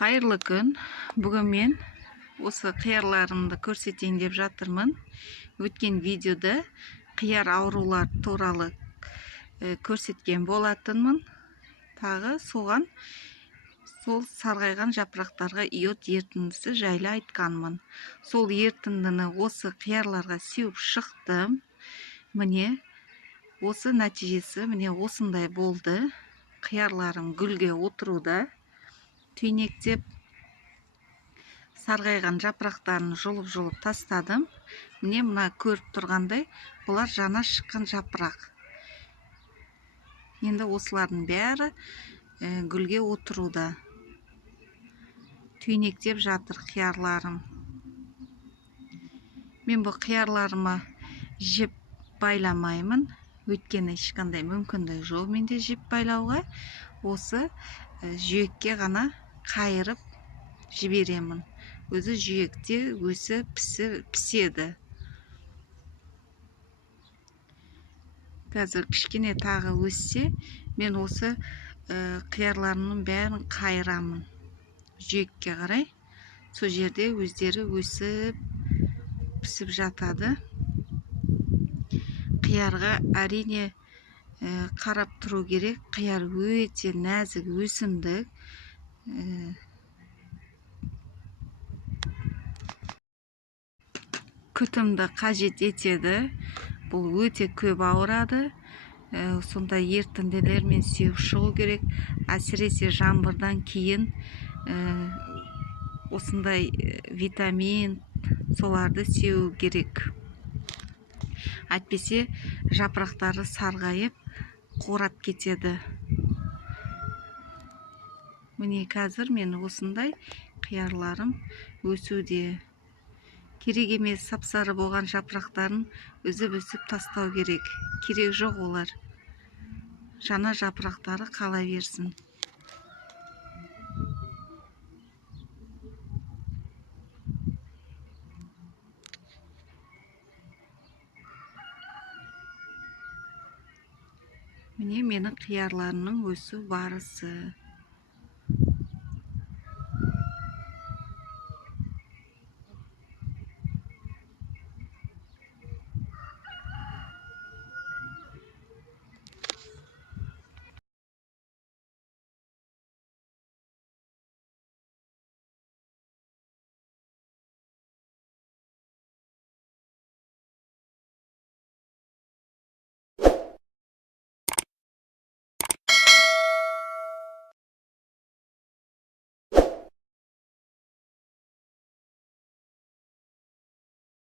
Қайырлы күн. Бүгін мен осы қиярларымды көрсетейін деп жатырмын. Өткен видеода қияр аурулар туралы көрсеткен болатынмын. Тағы соған сол сарғайған жапырақтарға иод ертіндісі жайлы айтқанмын. Сол ертіндіні осы қиярларға сеуіп шықтым. Міне осы нәтижесі міне осындай болды. Қиярларым гүлге отыруда. Түйнектеп сарғайған жапырақтарын жұлып тастадым. Міне мына көріп тұрғандай, бұлар жаңа шыққан жапырақ. Енді осылардың бәрі гүлге отыруда. Түйнектеп жатыр қиярларым. Мен бұл қиярларыма жіп байламаймын. Өйткені ешқандай мүмкіндік жоқ менде жіп байлауға. Осы жүйекке ғана қайырып жіберемін. Өзі жүйекте өсіп піседі. Қазір кішкене тағы өссе, мен осы қиярларымның бәрін қайырамын жүйекке қарай. Сол жерде өздері өсіп пісіп жатады. Қиярға әрине қарап тұру керек. Қияр өте нәзік өсімдік. Күтімді қажет етеді. Бұл өте көп ауырады. Сонда ертінділермен сеуіп шығу керек. Әсіресе жаңбырдан кейін осындай витамин соларды сеу керек. Әйтпесе жапырақтары сарғайып қурап кетеді. Міне қазір мен осындай қиярларым өсуде. Керек емес сап-сары болған жапырақтарын үзіп тастау керек. Керек жоқ олар. Жаңа жапырақтары қала берсін. Міне менің қиярларымның өсу барысы.